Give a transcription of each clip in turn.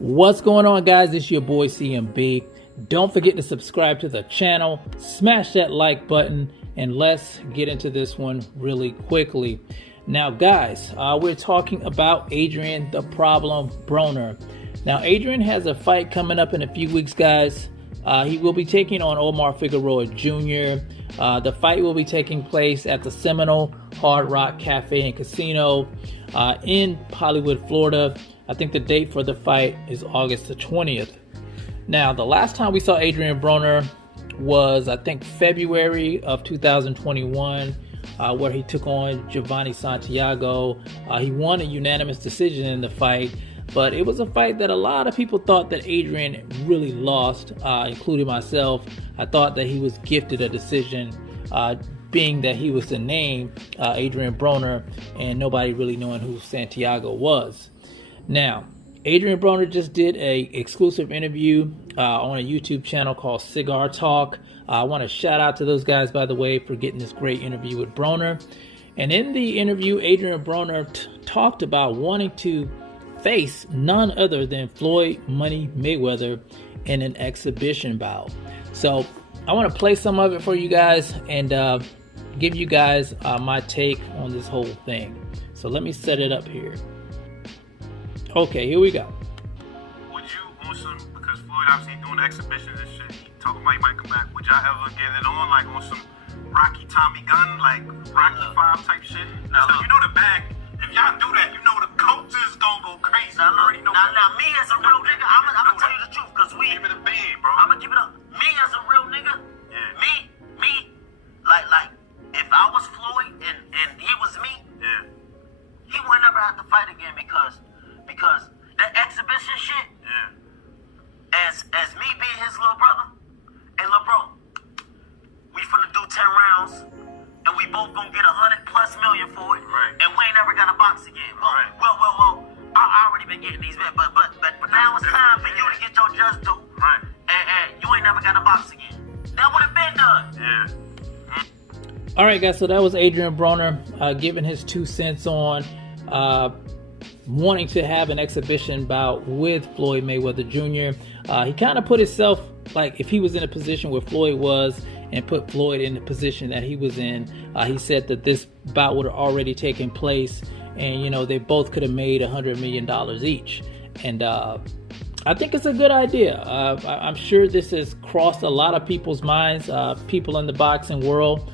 What's going on, guys? It's your boy CMB. Don't forget to subscribe to the channel, smash that like button, and let's get into this one really quickly. Now, guys, we're talking about Adrien the Problem Broner. Now, Adrien has a fight coming up in a few weeks, guys. He will be taking on Omar Figueroa Jr. The fight will be taking place at the Seminole Hard Rock Cafe and Casino in Hollywood, Florida. I think the date for the fight is August the 20th. Now, the last time we saw Adrien Broner was, I think, February of 2021, where he took on Giovanni Santiago. He won a unanimous decision in the fight, but it was a fight that a lot of people thought that Adrien really lost, including myself. I thought that he was gifted a decision, being that he was the name Adrien Broner and nobody really knowing who Santiago was. Now, Adrien Broner just did a exclusive interview on a YouTube channel called Cigar Talk. I want to shout out to those guys, by the way, for getting this great interview with Broner. And in the interview, Adrien Broner talked about wanting to face none other than Floyd Money Mayweather in an exhibition bout. So I want to play some of it for you guys and give you guys my take on this whole thing. So let me set it up here. Okay, here we go. Would you, on some, because Floyd obviously doing exhibitions and shit, he talking about he might come back, would y'all ever get it on, like on some Rocky Tommy Gun, like Rocky 5 type shit? Now, you know the bag, if y'all do that, you know the coach is gonna go crazy. Now, me as a real nigga, I'm gonna tell you the truth, because we... Give it a bean, bro. I'm gonna give it up. Me as a real nigga, yeah. me, like, if I was Floyd and he was me, yeah, he would never have to fight again because the exhibition shit, yeah, as me being his little brother, hey, little bro, we finna do 10 rounds, and we both gonna get 100+ million for it, right, and we ain't never got a box again. Well, right. well, I already been getting these, but now it's time for you to get your just due, right, and you ain't never got a box again. That would've been done. yeah. All right, guys, so that was Adrien Broner giving his 2 cents on wanting to have an exhibition bout with Floyd Mayweather Jr. He kind of put himself, like, if he was in a position where Floyd was, and put Floyd in the position that he was in. He said that this bout would have already taken place, and, you know, they both could have made $100 million each. And I think it's a good idea. I'm sure this has crossed a lot of people's minds, people in the boxing world.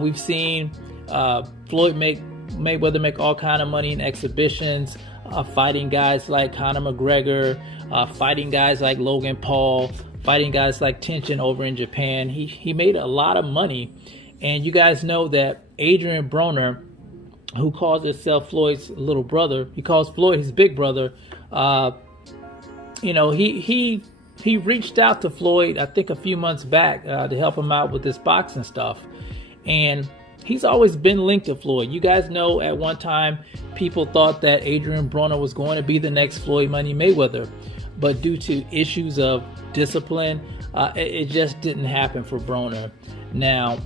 We've seen Floyd Mayweather make all kind of money in exhibitions, fighting guys like Conor McGregor, fighting guys like Logan Paul, fighting guys like Tenshin over in Japan. He made a lot of money, and you guys know that Adrien Broner, who calls himself Floyd's little brother, he calls Floyd his big brother. You know, he reached out to Floyd, I think, a few months back to help him out with this boxing stuff, and he's always been linked to Floyd. You guys know at one time people thought that Adrien Broner was going to be the next Floyd Money Mayweather, but due to issues of discipline, it just didn't happen for Broner. Now,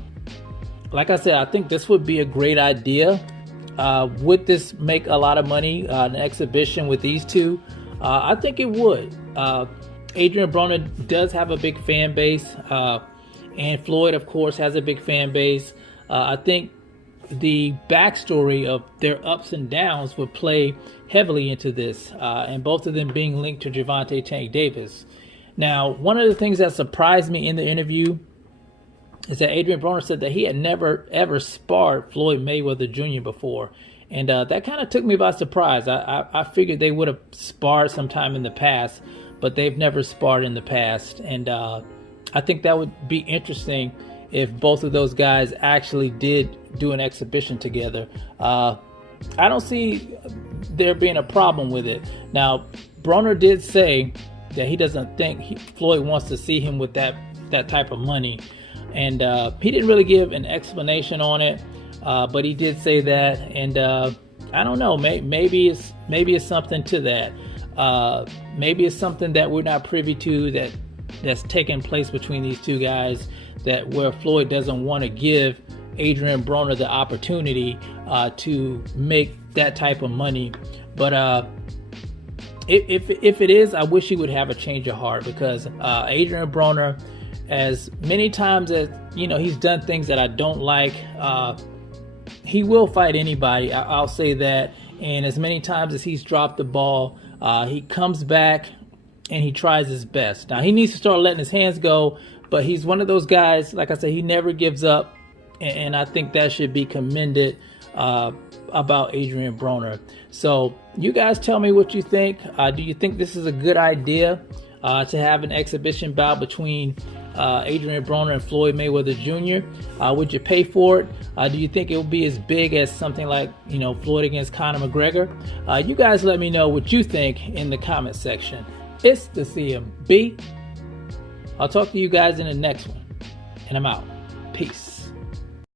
like I said, I think this would be a great idea. Would this make a lot of money, an exhibition with these two? I think it would. Adrien Broner does have a big fan base, and Floyd, of course, has a big fan base. I think the backstory of their ups and downs would play heavily into this, and both of them being linked to Gervonta Tank Davis. Now, one of the things that surprised me in the interview is that Adrien Broner said that he had never ever sparred Floyd Mayweather Jr. before, and that kind of took me by surprise. I figured they would have sparred sometime in the past, but they've never sparred in the past, and I think that would be interesting if both of those guys actually did do an exhibition together. I don't see there being a problem with it. Now, Broner did say that he doesn't think Floyd wants to see him with that type of money, and he didn't really give an explanation on it, but he did say that, and I don't know, maybe it's something to that. Maybe it's something that we're not privy to that's taking place between these two guys, that where Floyd doesn't want to give Adrien Broner the opportunity to make that type of money. But if it is, I wish he would have a change of heart, because Adrien Broner, as many times as he's done things that I don't like, he will fight anybody. I'll say that. And as many times as he's dropped the ball, he comes back and he tries his best. Now he needs to start letting his hands go, but he's one of those guys, like I said, he never gives up, and I think that should be commended about Adrien Broner. So you guys tell me what you think. Do you think this is a good idea to have an exhibition bout between Adrien Broner and Floyd Mayweather Jr.? Would you pay for it? Do you think it will be as big as something like Floyd against Conor McGregor? You guys let me know what you think in the comment section. It's the CMB. I'll talk to you guys in the next one, and I'm out. Peace.